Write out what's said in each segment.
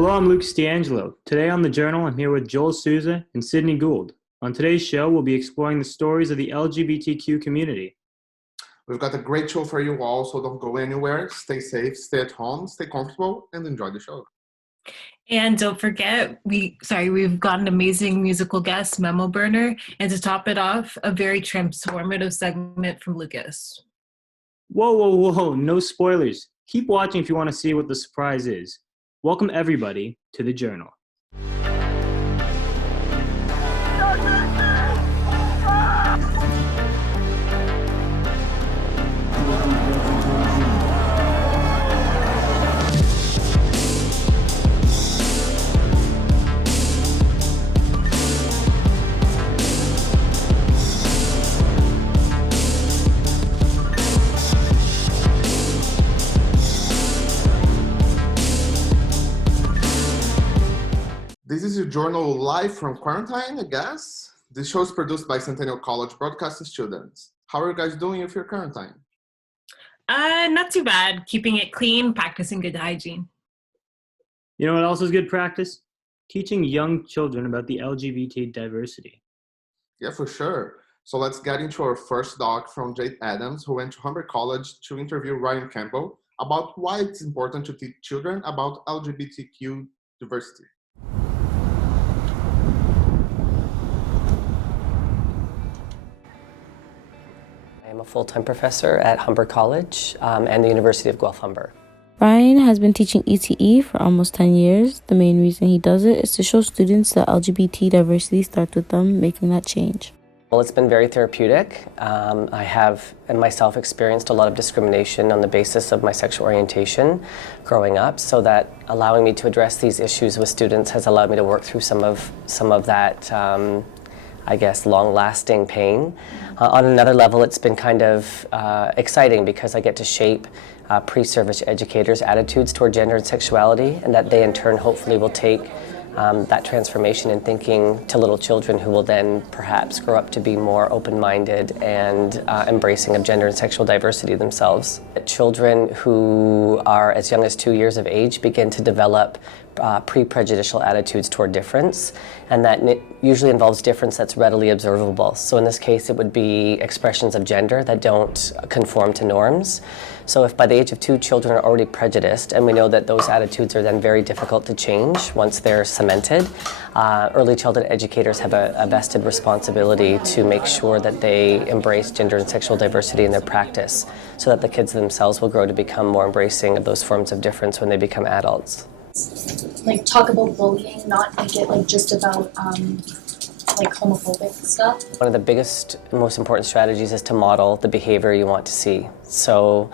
Hello, I'm Luke Stiangelo. Today on The Journal, I'm here with Joel Souza and Sydney Gould. On today's show, we'll be exploring the stories of the LGBTQ community. We've got a great show for you all, so don't go anywhere. Stay safe, stay at home, stay comfortable, and enjoy the show. And don't forget, we've got an amazing musical guest, Memo Burner, and to top it off, a very transformative segment from Lucas. Whoa, no spoilers. Keep watching if you want to see what the surprise is. Welcome everybody to The Journal. This is your journal live from quarantine, I guess. This show is produced by Centennial College broadcasting students. How are you guys doing if you're quarantine? Not too bad. Keeping it clean, practicing good hygiene. You know what else is good practice? Teaching young children about the LGBT diversity. Yeah, for sure. So let's get into our first doc from Jade Adams, who went to Humber College to interview Ryan Campbell about why it's important to teach children about LGBTQ diversity. I am a full-time professor at Humber College and the University of Guelph Humber. Ryan has been teaching ETE for almost 10 years. The main reason he does it is to show students that LGBT diversity starts with them making that change. Well, it's been very therapeutic. I have and myself experienced a lot of discrimination on the basis of my sexual orientation growing up, so that allowing me to address these issues with students has allowed me to work through some of that long-lasting pain. On another level, it's been kind of exciting because I get to shape pre-service educators' attitudes toward gender and sexuality, and that they in turn hopefully will take that transformation in thinking to little children who will then perhaps grow up to be more open-minded and embracing of gender and sexual diversity themselves. Children who are as young as 2 years of age begin to develop pre-prejudicial attitudes toward difference, and that usually involves difference that's readily observable. So in this case, it would be expressions of gender that don't conform to norms. So if by the age of 2 children are already prejudiced, and we know that those attitudes are then very difficult to change once they're cemented, early childhood educators have a vested responsibility to make sure that they embrace gender and sexual diversity in their practice, so that the kids themselves will grow to become more embracing of those forms of difference when they become adults. Like talk about bullying, not make it like just about like homophobic stuff. One of the biggest, most important strategies is to model the behavior you want to see. So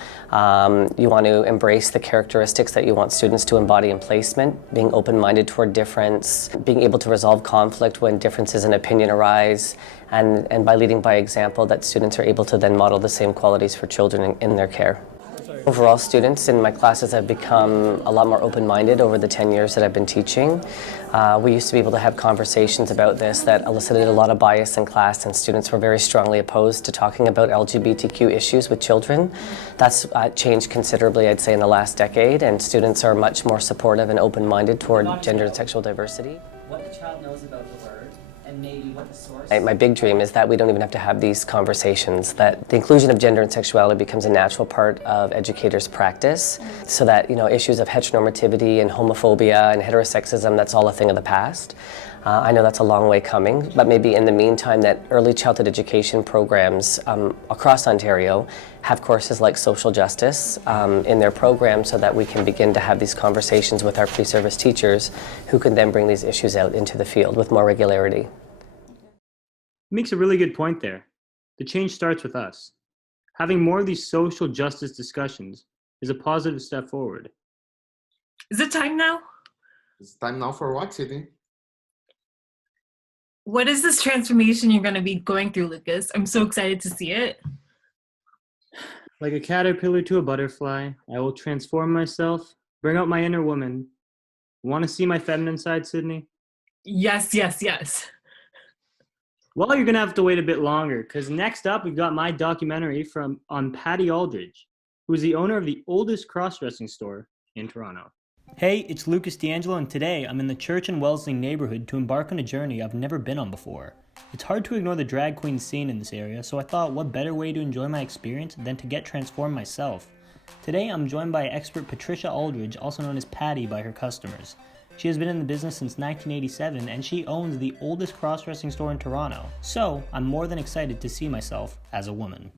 you want to embrace the characteristics that you want students to embody in placement, being open-minded toward difference, being able to resolve conflict when differences in opinion arise, and by leading by example that students are able to then model the same qualities for children in their care. Overall, students in my classes have become a lot more open-minded over the 10 years that I've been teaching. We used to be able to have conversations about this that elicited a lot of bias in class, and students were very strongly opposed to talking about LGBTQ issues with children. That's changed considerably, I'd say, in the last decade, and students are much more supportive and open-minded toward gender and sexual diversity. What the child knows about the word, and maybe what the source. My big dream is that we don't even have to have these conversations, that the inclusion of gender and sexuality becomes a natural part of educators' practice, so that, you know, issues of heteronormativity and homophobia and heterosexism, that's all a thing of the past. I know that's a long way coming, but maybe in the meantime that early childhood education programs across Ontario have courses like social justice in their program, so that we can begin to have these conversations with our pre-service teachers who can then bring these issues out into the field with more regularity. Makes a really good point there. The change starts with us. Having more of these social justice discussions is a positive step forward. Is it time now? It's time now for what, Sydney? What is this transformation you're going to be going through, Lucas? I'm so excited to see it. Like a caterpillar to a butterfly, I will transform myself, bring out my inner woman. Want to see my feminine side, Sydney? Yes. Well, you're going to have to wait a bit longer, because next up we've got my documentary on Patty Aldridge, who is the owner of the oldest cross-dressing store in Toronto. Hey, it's Lucas D'Angelo, and today I'm in the Church and Wellesley neighborhood to embark on a journey I've never been on before. It's hard to ignore the drag queen scene in this area, so I thought what better way to enjoy my experience than to get transformed myself. Today I'm joined by expert Patricia Aldridge, also known as Patty by her customers. She has been in the business since 1987, and she owns the oldest cross-dressing store in Toronto, so I'm more than excited to see myself as a woman.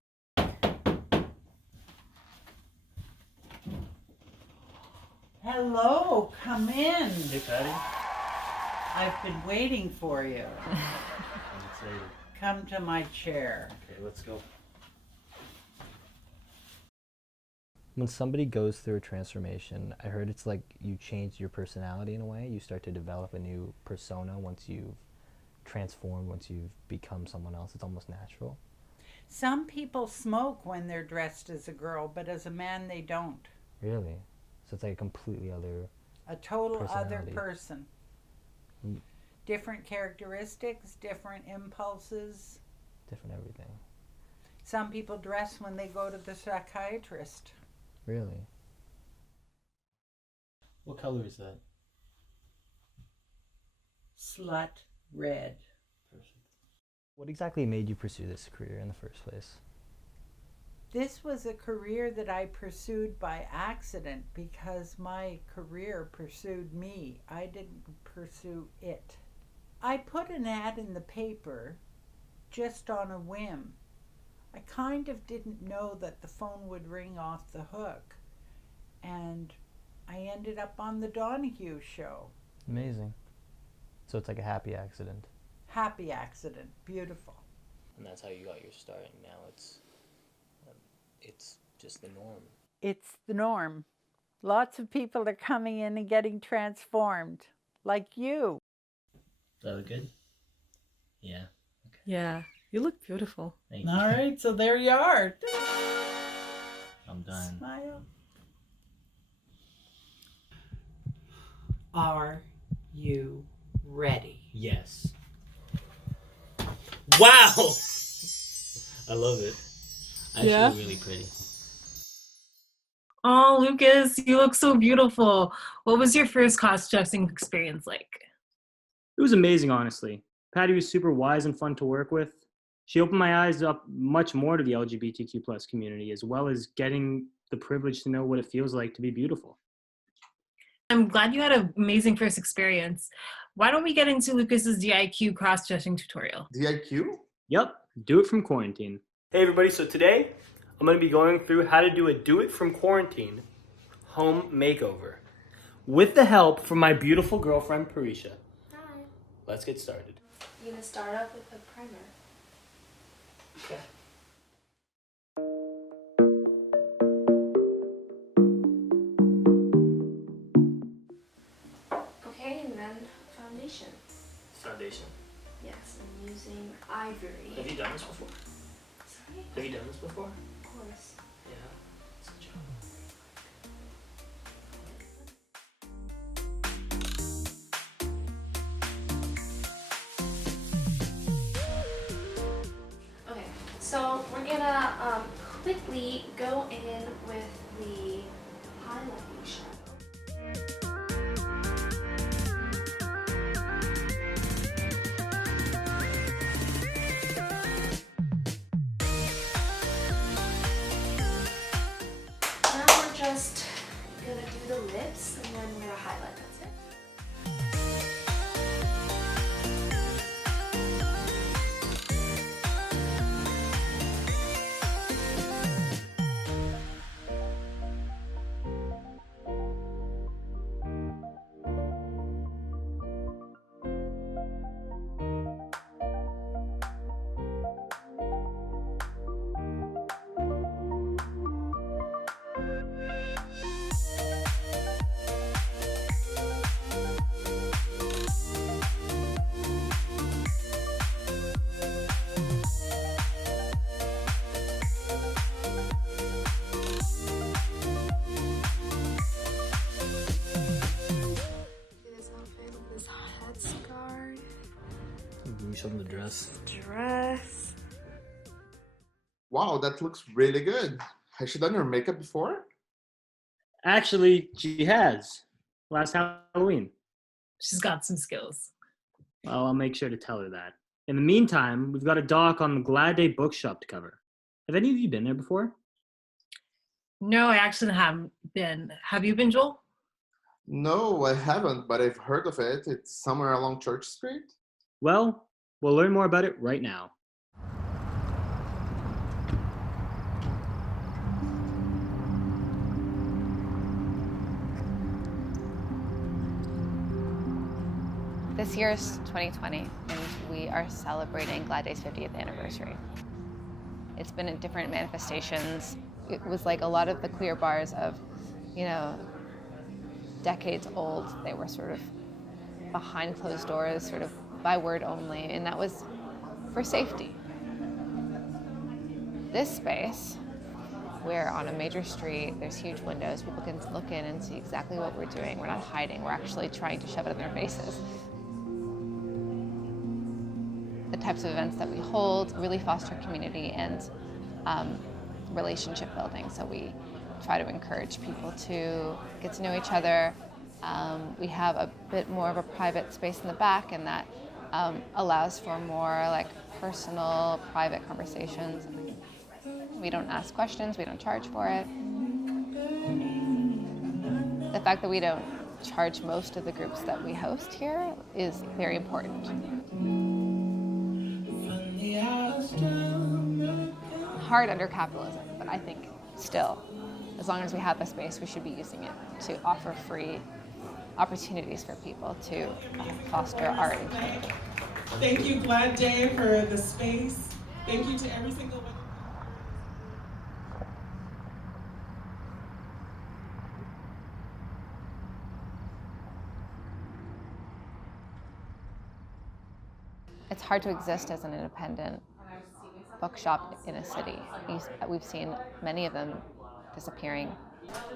Hello, come in. Hey Patty. I've been waiting for you. I'm excited. Come to my chair. Okay, let's go. When somebody goes through a transformation, I heard it's like you change your personality in a way. You start to develop a new persona once you've transformed, once you've become someone else. It's almost natural. Some people smoke when they're dressed as a girl, but as a man they don't. Really? So it's like a completely other... A total other Personality. person. Mm. Different characteristics, different impulses. different everything. Some people dress when they go to the psychiatrist. Really? What color is that? Slut red. Perfect. What exactly made you pursue this career in the first place? This was a career that I pursued by accident because my career pursued me. I didn't pursue it. I put an ad in the paper just on a whim. I kind of didn't know that the phone would ring off the hook. And I ended up on the Donahue show. Amazing. So it's like a happy accident. Happy accident. Beautiful. And that's how you got your start, and now it's just the norm. It's the norm. Lots of people are coming in and getting transformed, like you. Does that look good? Yeah. Okay. Yeah, you look beautiful. Thank you. All right, so there you are. I'm done. Smile. Are you ready? Yes. Wow! I love it. Actually, Yeah? really pretty. Oh, Lucas, you look so beautiful. What was your first cross-dressing experience like? It was amazing, honestly. Patty was super wise and fun to work with. She opened my eyes up much more to the LGBTQ plus community, as well as getting the privilege to know what it feels like to be beautiful. I'm glad you had an amazing first experience. Why don't we get into Lucas's DIQ cross-dressing tutorial? DIQ? Yep, do it from quarantine. Hey everybody, so today I'm going to be going through how to do a do it from quarantine home makeover with the help from my beautiful girlfriend, Parisha. Hi. Let's get started. You're gonna start off with a primer. Okay. Okay, and then foundation. Foundation. Yes, I'm using ivory. Have you done this before? Sorry? Have you done this before? Of course. Yeah. It's a joke. Okay, so we're gonna quickly go in with the highlighting shadow. Now we're just gonna do the lips and then we're gonna highlight. That's it. This outfit with this headscarf, Can you show them the dress? dress. Wow, that looks really good. Has she done your makeup before? Actually, she has. last Halloween. She's got some skills. Well, I'll make sure to tell her that. In the meantime, we've got a doc on the Glad Day bookshop to cover. Have any of you been there before? No, I actually haven't been. Have you been, Joel? No, I haven't, but I've heard of it. It's somewhere along Church Street. Well, we'll learn more about it right now. This year is 2020, and we are celebrating Glad Day's 50th anniversary. It's been in different manifestations. It was like a lot of the queer bars of, decades old. They were sort of behind closed doors, sort of by word only, and that was for safety. This space, we're on a major street, there's huge windows, people can look in and see exactly what we're doing. We're not hiding, we're actually trying to shove it in their faces. The types of events that we hold really foster community and relationship building. So we try to encourage people to get to know each other. We have a bit more of a private space in the back, and that allows for more like personal, private conversations. We don't ask questions, we don't charge for it. The fact that we don't charge most of the groups that we host here is very important. Hard under capitalism, but I think still, as long as we have the space, we should be using it to offer free opportunities for people to foster art and community. Thank you, Glad Day, for the space. Thank you to every single one. It's hard to exist as an independent bookshop in a city. We've seen many of them disappearing.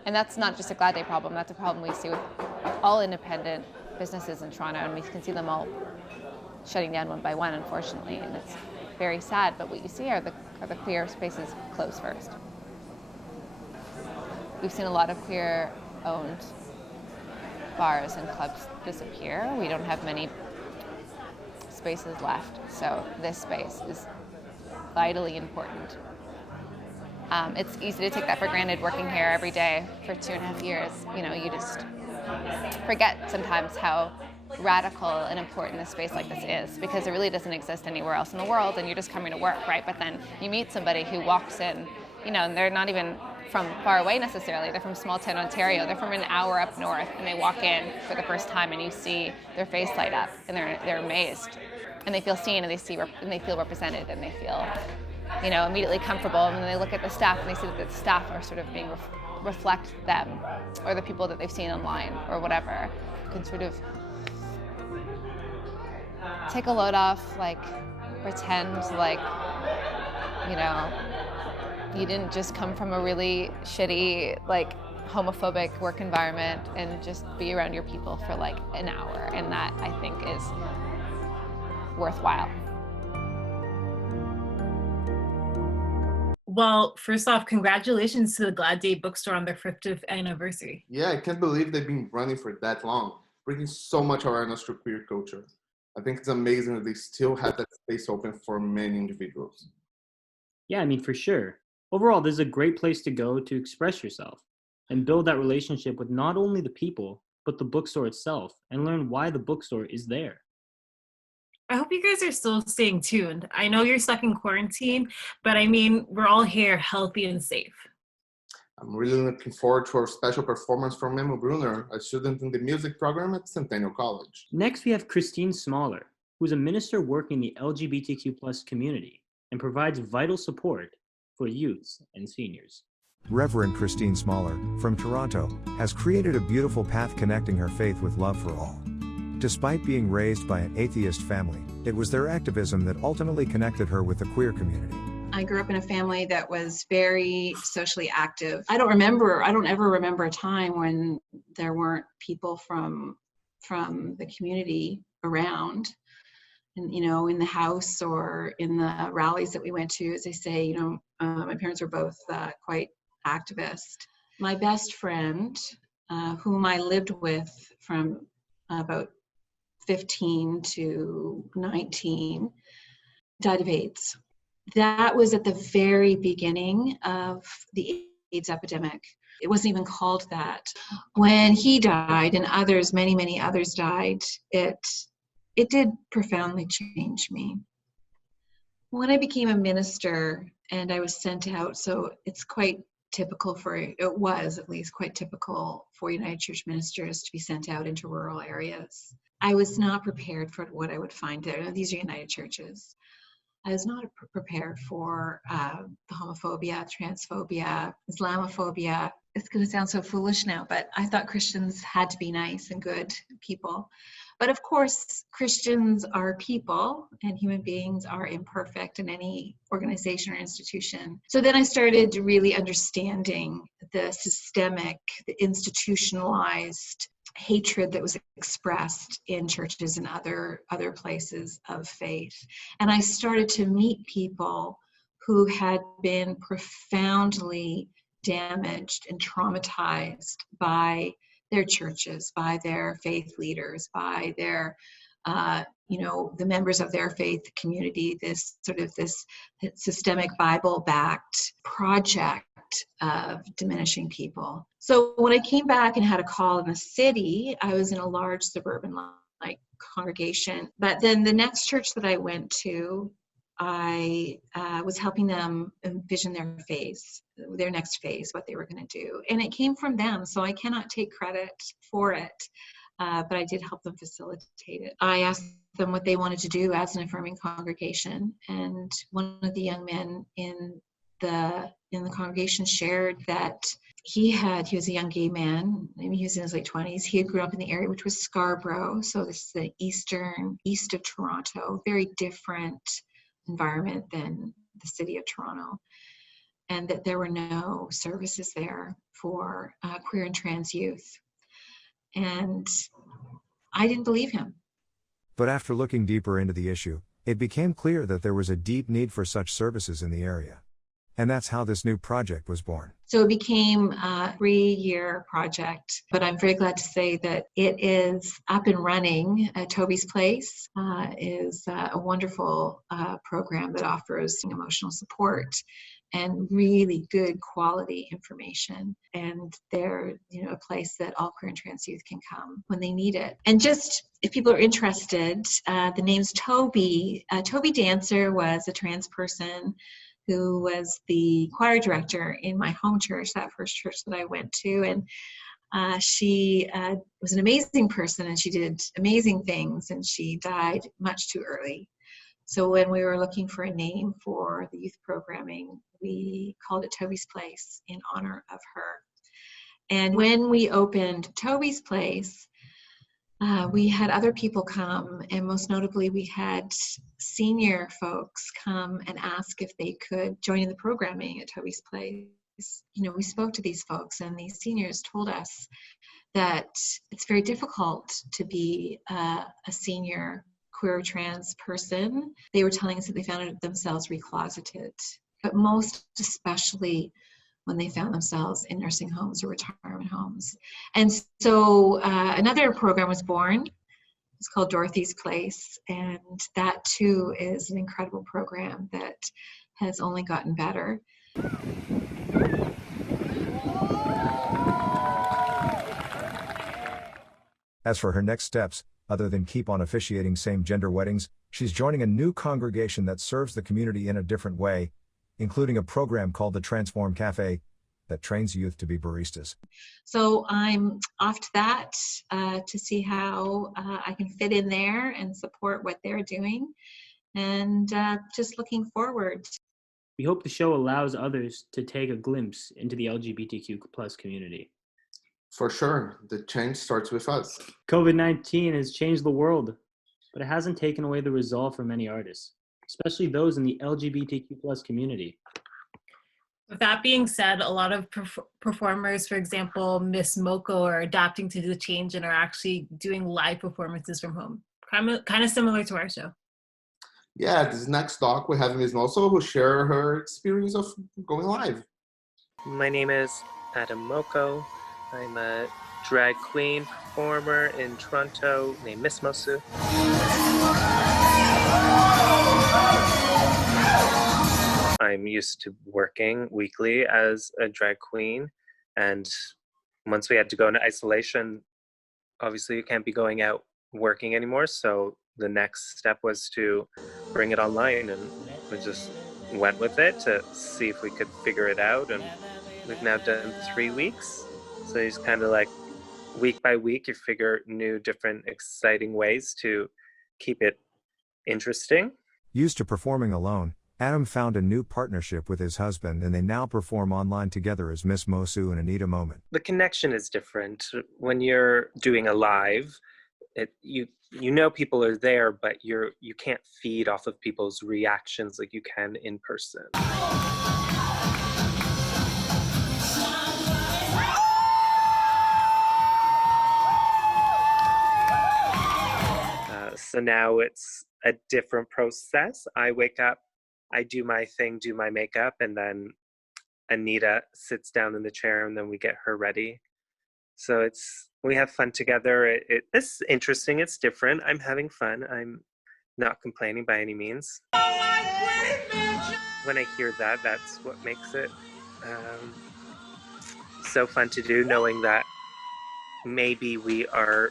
And that's not just a Glad Day problem, that's a problem we see with all independent businesses in Toronto, and we can see them all shutting down one by one, unfortunately, and it's very sad, but what you see are the queer spaces close first. We've seen a lot of queer-owned bars and clubs disappear. We don't have many spaces left, so this space is vitally important. It's easy to take that for granted working here every day for 2.5 years. You just forget sometimes how radical and important a space like this is, because it really doesn't exist anywhere else in the world, and you're just coming to work, right? But then you meet somebody who walks in, and they're not even from far away necessarily. They're from small town Ontario. They're from an hour up north, and they walk in for the first time, and you see their face light up, and they're amazed, and they feel seen, and they feel represented, and they feel, immediately comfortable. And then they look at the staff, and they see that the staff are sort of being reflect them, or the people that they've seen online, or whatever. You can sort of take a load off, pretend you didn't just come from a really shitty, homophobic work environment, and just be around your people for an hour. And that, I think, is worthwhile. Well, first off, congratulations to the Glad Day bookstore on their 50th anniversary. Yeah, I can't believe they've been running for that long, bringing so much awareness to queer culture. I think it's amazing that they still have that space open for many individuals. Yeah, for sure. Overall, this is a great place to go to express yourself and build that relationship with not only the people, but the bookstore itself, and learn why the bookstore is there. I hope you guys are still staying tuned. I know you're stuck in quarantine, but we're all here healthy and safe. I'm really looking forward to our special performance from Memo Brunner, a student in the music program at Centennial College. Next, we have Christine Smaller, who is a minister working in the LGBTQ+ community and provides vital support for youths and seniors. Reverend Christine Smaller, from Toronto, has created a beautiful path connecting her faith with love for all. Despite being raised by an atheist family, it was their activism that ultimately connected her with the queer community. I grew up in a family that was very socially active. I don't ever remember a time when there weren't people from the community around. And, in the house or in the rallies that we went to, as I say, my parents were both quite activist. My best friend whom I lived with from about 15 to 19, died of AIDS. That was at the very beginning of the AIDS epidemic. It wasn't even called that. When he died and others, many, many others died, it did profoundly change me. When I became a minister and I was sent out, so it's quite typical it was at least quite typical for United Church ministers to be sent out into rural areas. I was not prepared for what I would find there. These are United Churches. I was not prepared for the homophobia, transphobia, Islamophobia. It's going to sound so foolish now, but I thought Christians had to be nice and good people. But of course, Christians are people and human beings are imperfect in any organization or institution. So then I started really understanding the systemic, the institutionalized hatred that was expressed in churches and other places of faith. And I started to meet people who had been profoundly damaged and traumatized by their churches, by their faith leaders, by their, the members of their faith community, this systemic Bible-backed project of diminishing people. So when I came back and had a call in the city, I was in a large suburban congregation. But then the next church that I went to, I was helping them envision their next phase, what they were going to do. And it came from them, so I cannot take credit for it, but I did help them facilitate it. I asked them what they wanted to do as an affirming congregation, and one of the young men in the congregation shared that he was a young gay man, maybe he was in his late 20s. He had grown up in the area, which was Scarborough, so this is the east of Toronto, very different environment than the city of Toronto, and that there were no services there for queer and trans youth. And I didn't believe him. But after looking deeper into the issue, it became clear that there was a deep need for such services in the area. And that's how this new project was born. So it became a 3-year project, but I'm very glad to say that it is up and running. Toby's Place is a wonderful program that offers emotional support and really good quality information. And they're a place that all queer and trans youth can come when they need it. And just if people are interested, the name's Toby. Toby Dancer was a trans person who was the choir director in my home church, that first church that I went to. And she was an amazing person, and she did amazing things, and she died much too early. So when we were looking for a name for the youth programming, we called it Toby's Place in honor of her. And when we opened Toby's Place, we had other people come, and most notably we had senior folks come and ask if they could join in the programming at Toby's Place. We spoke to these folks, and these seniors told us that it's very difficult to be a senior queer or trans person. They were telling us that they found themselves recloseted, but most especially when they found themselves in nursing homes or retirement homes. And so another program was born. It's called Dorothy's Place, and that too is an incredible program that has only gotten better. As for her next steps, other than keep on officiating same-gender weddings, she's joining a new congregation that serves the community in a different way, including a program called the Transform Cafe that trains youth to be baristas. So I'm off to that to see how I can fit in there and support what they're doing, and just looking forward. We hope the show allows others to take a glimpse into the LGBTQ plus community. For sure, the change starts with us. COVID-19 has changed the world, but it hasn't taken away the resolve for many artists, especially those in the LGBTQ plus community. With that being said, a lot of performers, for example, Miss Moko, are adapting to the change and are actually doing live performances from home, kind of similar to our show. Yeah, this next doc we have Ms. Moso, who share her experience of going live. My name is Adam Moko. I'm a drag queen performer in Toronto named Miss Mosu. I'm used to working weekly as a drag queen, and once we had to go into isolation, obviously you can't be going out working anymore, so the next step was to bring it online, and we just went with it to see if we could figure it out, and we've now done 3 weeks. So it's kind of like week by week you figure new different exciting ways to keep it interesting. Used to performing alone, Adam found a new partnership with his husband, and they now perform online together as Miss Mosu and Anita Moment. The connection is different when you're doing a live. You know people are there, but you can't feed off of people's reactions like you can in person. So now it's a different process. I wake up, I do my thing, do my makeup, and then Anita sits down in the chair, and then we get her ready. So we have fun together. It's interesting. It's different. I'm having fun. I'm not complaining by any means. When I hear that, that's what makes it so fun to do, knowing that maybe we are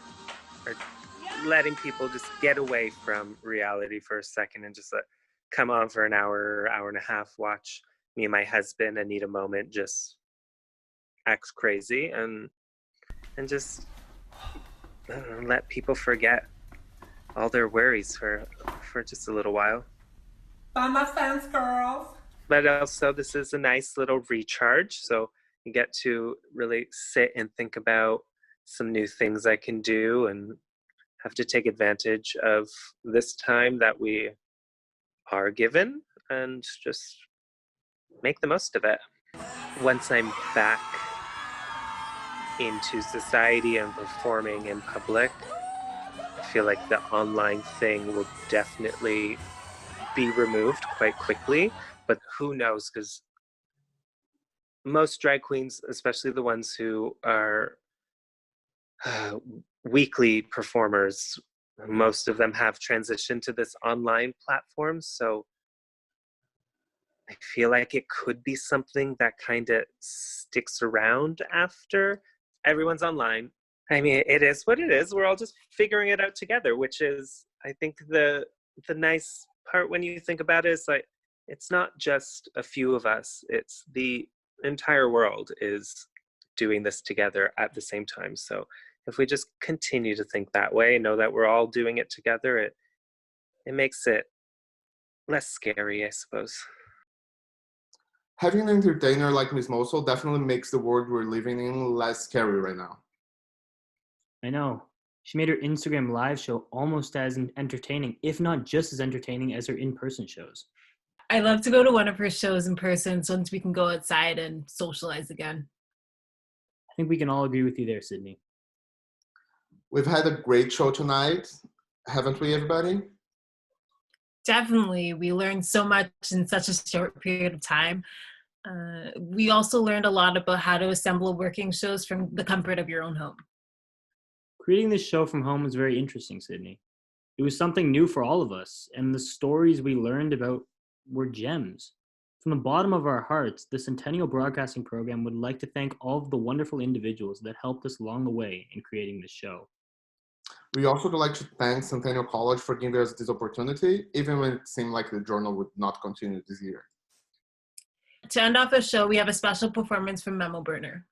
letting people just get away from reality for a second and just come on for an hour and a half, watch me and my husband Anita Moment just act crazy and just let people forget all their worries for just a little while. By my fans, girls. But also this is a nice little recharge, so you get to really sit and think about some new things I can do and have to take advantage of this time that we are given and just make the most of it. Once I'm back into society and performing in public, I feel like the online thing will definitely be removed quite quickly, but who knows, because most drag queens, especially the ones who are weekly performers, most of them have transitioned to this online platform, so I feel like it could be something that kind of sticks around after everyone's online. I mean, it is what it is. We're all just figuring it out together, which is, I think, the nice part when you think about it is like, it's not just a few of us. It's the entire world is doing this together at the same time. So if we just continue to think that way, know that we're all doing it together, it makes it less scary, I suppose. Having an entertainer like Miss Mosul definitely makes the world we're living in less scary right now. I know. She made her Instagram live show almost as entertaining, if not just as entertaining as her in-person shows. I love to go to one of her shows in person so once we can go outside and socialize again. I think we can all agree with you there, Sydney. We've had a great show tonight, haven't we, everybody? Definitely. We learned so much in such a short period of time. We also learned a lot about how to assemble working shows from the comfort of your own home. Creating this show from home was very interesting, Sydney. It was something new for all of us, and the stories we learned about were gems. From the bottom of our hearts, the Centennial Broadcasting Program would like to thank all of the wonderful individuals that helped us along the way in creating this show. We also would like to thank Centennial College for giving us this opportunity, even when it seemed like the journal would not continue this year. To end off the show, we have a special performance from Memo Burner.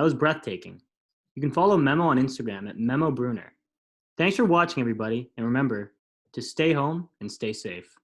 That was breathtaking. You can follow Memo on Instagram at Memo Bruner. Thanks for watching, everybody, and remember to stay home and stay safe.